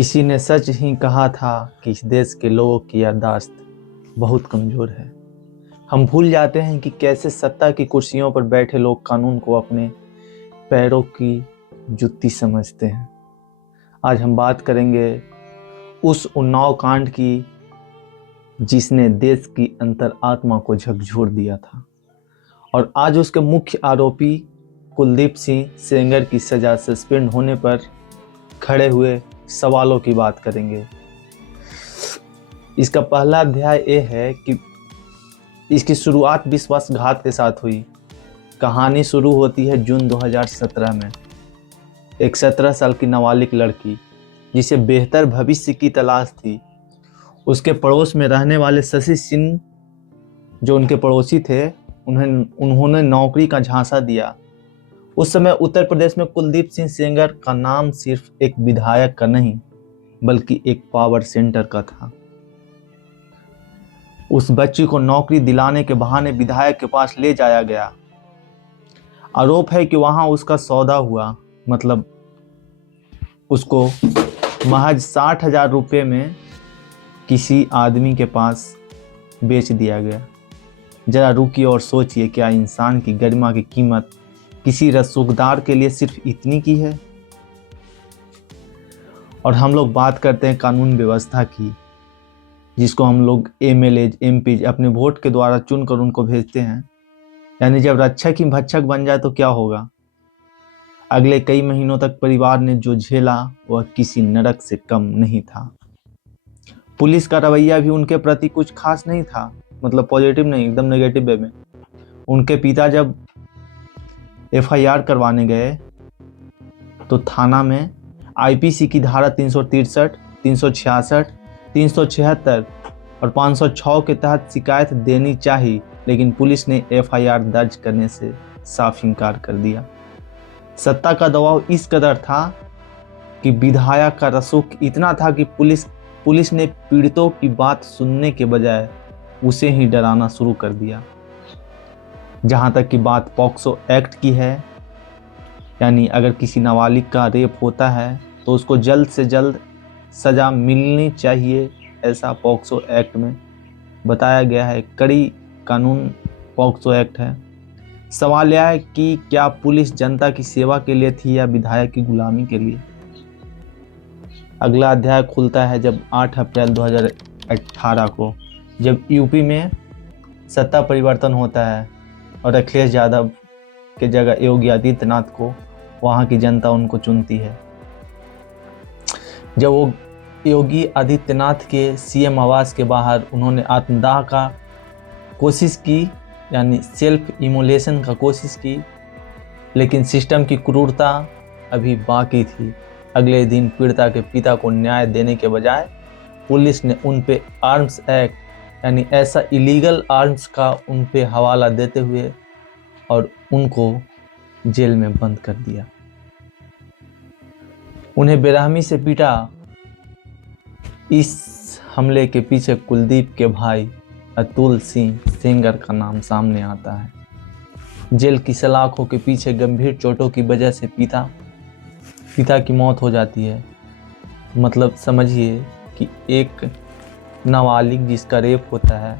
किसी ने सच ही कहा था कि इस देश के लोगों की याददाश्त बहुत कमज़ोर है। हम भूल जाते हैं कि कैसे सत्ता की कुर्सियों पर बैठे लोग कानून को अपने पैरों की जुत्ती समझते हैं। आज हम बात करेंगे उस उन्नाव कांड की जिसने देश की अंतरात्मा को झकझोर दिया था, और आज उसके मुख्य आरोपी कुलदीप सिंह सेंगर की सज़ा सस्पेंड होने पर खड़े हुए सवालों की बात करेंगे। इसका पहला अध्याय ये है कि इसकी शुरुआत विश्वासघात के साथ हुई। कहानी शुरू होती है जून 2017 में। एक 17 साल की नाबालिग लड़की जिसे बेहतर भविष्य की तलाश थी, उसके पड़ोस में रहने वाले शशि सिंह जो उनके पड़ोसी थे, उन्होंने नौकरी का झांसा दिया। उस समय उत्तर प्रदेश में कुलदीप सिंह सेंगर का नाम सिर्फ एक विधायक का नहीं बल्कि एक पावर सेंटर का था। उस बच्ची को नौकरी दिलाने के बहाने विधायक के पास ले जाया गया। आरोप है कि वहां उसका सौदा हुआ, मतलब उसको महज 60,000 रुपये में किसी आदमी के पास बेच दिया गया। जरा रुकिए और सोचिए, क्या इंसान की गरिमा की कीमत किसी रसूखदार के लिए सिर्फ इतनी की है? और हम लोग बात करते हैं कानून व्यवस्था की, जिसको हम लोग एमएलए एमपी अपने वोट के द्वारा चुनकर उनको भेजते हैं। यानी जब रक्षक ही भक्षक बन जाए तो क्या होगा? अगले कई महीनों तक परिवार ने जो झेला वह किसी नरक से कम नहीं था। पुलिस का रवैया भी उनके प्रति कुछ खास नहीं था, मतलब पॉजिटिव नहीं, एकदम नेगेटिव वे में। उनके पिता जब एफआईआर करवाने गए तो थाना में आईपीसी की धारा 363, 366, 376 और 506 के तहत शिकायत देनी चाहिए, लेकिन पुलिस ने एफआईआर दर्ज करने से साफ इनकार कर दिया। सत्ता का दबाव इस कदर था कि विधायक का रसूख इतना था कि पुलिस ने पीड़ितों की बात सुनने के बजाय उसे ही डराना शुरू कर दिया। जहां तक कि बात पॉक्सो एक्ट की है, यानी अगर किसी नाबालिग का रेप होता है तो उसको जल्द से जल्द सज़ा मिलनी चाहिए, ऐसा पॉक्सो एक्ट में बताया गया है। कड़ी कानून पॉक्सो एक्ट है। सवाल यह है कि क्या पुलिस जनता की सेवा के लिए थी या विधायक की गुलामी के लिए? अगला अध्याय खुलता है जब 8 अप्रैल 2018 को, जब यूपी में सत्ता परिवर्तन होता है और अखिलेश यादव के जगह योगी आदित्यनाथ को वहाँ की जनता उनको चुनती है। जब वो योगी आदित्यनाथ के सीएम आवास के बाहर उन्होंने आत्मदाह का कोशिश की, यानी सेल्फ इमोलेशन का कोशिश की, लेकिन सिस्टम की क्रूरता अभी बाकी थी। अगले दिन पीड़िता के पिता को न्याय देने के बजाय पुलिस ने उन पे आर्म्स एक्ट, यानी ऐसा इलीगल आर्म्स का उन पे हवाला देते हुए और उनको जेल में बंद कर दिया। उन्हें बेरहमी से पीटा। इस हमले के पीछे कुलदीप के भाई अतुल सिंह सेंगर का नाम सामने आता है। जेल की सलाखों के पीछे गंभीर चोटों की वजह से पिता की मौत हो जाती है। मतलब समझिए कि एक नाबालिग जिसका रेप होता है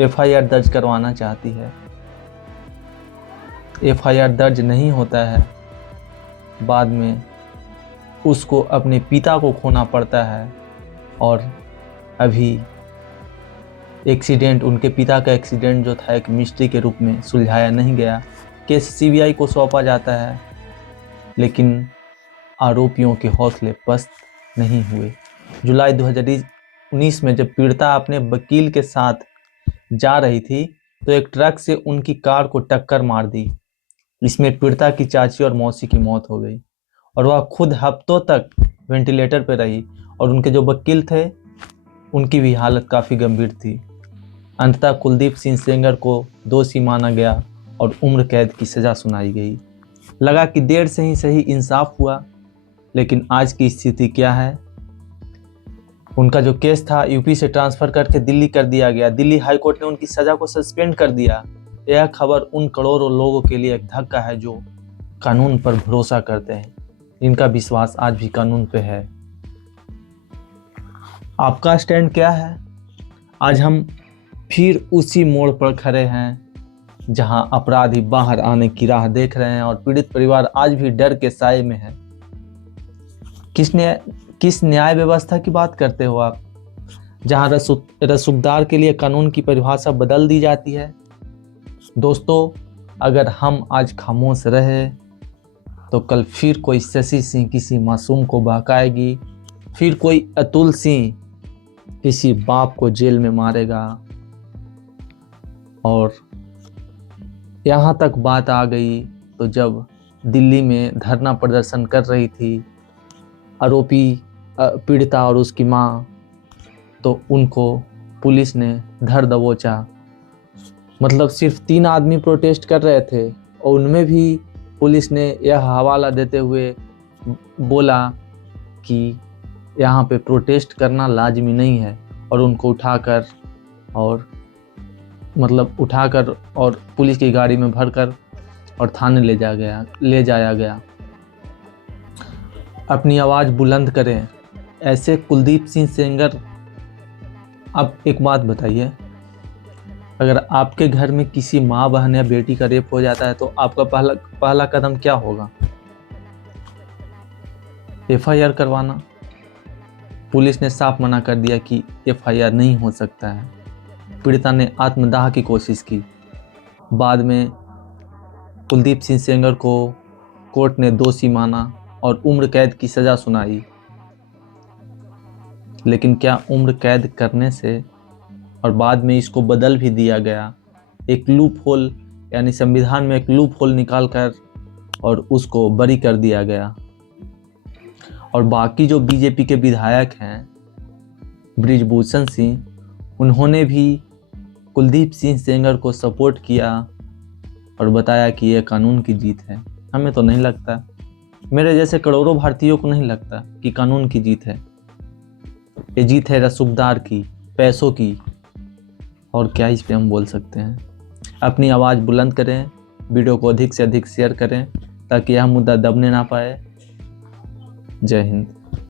एफआईआर दर्ज करवाना चाहती है, एफआईआर दर्ज नहीं होता है, बाद में उसको अपने पिता को खोना पड़ता है। और अभी एक्सीडेंट, उनके पिता का एक्सीडेंट जो था एक मिस्ट्री के रूप में सुलझाया नहीं गया। केस सीबीआई को सौंपा जाता है, लेकिन आरोपियों के हौसले पस्त नहीं हुए। जुलाई 2019 में जब पीड़िता अपने वकील के साथ जा रही थी तो एक ट्रक से उनकी कार को टक्कर मार दी। इसमें पीड़िता की चाची और मौसी की मौत हो गई और वह खुद हफ्तों तक वेंटिलेटर पर रही, और उनके जो वकील थे उनकी भी हालत काफ़ी गंभीर थी। अंततः कुलदीप सिंह सेंगर को दोषी माना गया और उम्र कैद की सज़ा सुनाई गई। लगा कि देर से ही सही इंसाफ हुआ, लेकिन आज की स्थिति क्या है? उनका जो केस था यूपी से ट्रांसफ़र करके दिल्ली कर दिया गया। दिल्ली हाई कोर्ट ने उनकी सज़ा को सस्पेंड कर दिया। यह खबर उन करोड़ों लोगों के लिए एक धक्का है जो कानून पर भरोसा करते हैं, इनका विश्वास आज भी कानून पे है। आपका स्टैंड क्या है? आज हम फिर उसी मोड़ पर खड़े हैं जहां अपराधी बाहर आने की राह देख रहे हैं और पीड़ित परिवार आज भी डर के साए में है। किस न्याय व्यवस्था की बात करते हो आप, जहां रसूखदार के लिए कानून की परिभाषा बदल दी जाती है? दोस्तों, अगर हम आज खामोश रहे तो कल फिर कोई शशि सिंह किसी मासूम को बहकाएगी, फिर कोई अतुल सिंह किसी बाप को जेल में मारेगा। और यहाँ तक बात आ गई तो जब दिल्ली में धरना प्रदर्शन कर रही थी आरोपी पीड़िता और उसकी माँ, तो उनको पुलिस ने धर दबोचा। मतलब सिर्फ 3 आदमी प्रोटेस्ट कर रहे थे और उनमें भी पुलिस ने यह हवाला देते हुए बोला कि यहाँ पे प्रोटेस्ट करना लाजमी नहीं है, और उनको उठाकर और पुलिस की गाड़ी में भरकर और थाने ले जाया गया। अपनी आवाज़ बुलंद करें। ऐसे कुलदीप सिंह सेंगर, अब एक बात बताइए, अगर आपके घर में किसी माँ बहन या बेटी का रेप हो जाता है तो आपका पहला कदम क्या होगा? FIR करवाना। पुलिस ने साफ मना कर दिया कि FIR नहीं हो सकता है। पीड़िता ने आत्मदाह की कोशिश की। बाद में कुलदीप सिंह सेंगर को कोर्ट ने दोषी माना और उम्र कैद की सज़ा सुनाई। लेकिन क्या उम्र कैद करने से और बाद में इसको बदल भी दिया गया, एक लूप होल, यानी संविधान में एक लूप होल निकाल कर और उसको बरी कर दिया गया। और बाकी जो बीजेपी के विधायक हैं, बृजभूषण सिंह, उन्होंने भी कुलदीप सिंह सेंगर को सपोर्ट किया और बताया कि यह कानून की जीत है। हमें तो नहीं लगता, मेरे जैसे करोड़ों भारतीयों को नहीं लगता कि कानून की जीत है। ये जीत है रसूखदार की, पैसों की, और क्या इस पे हम बोल सकते हैं। अपनी आवाज़ बुलंद करें, वीडियो को अधिक से अधिक शेयर करें ताकि यह मुद्दा दबने ना पाए। जय हिंद।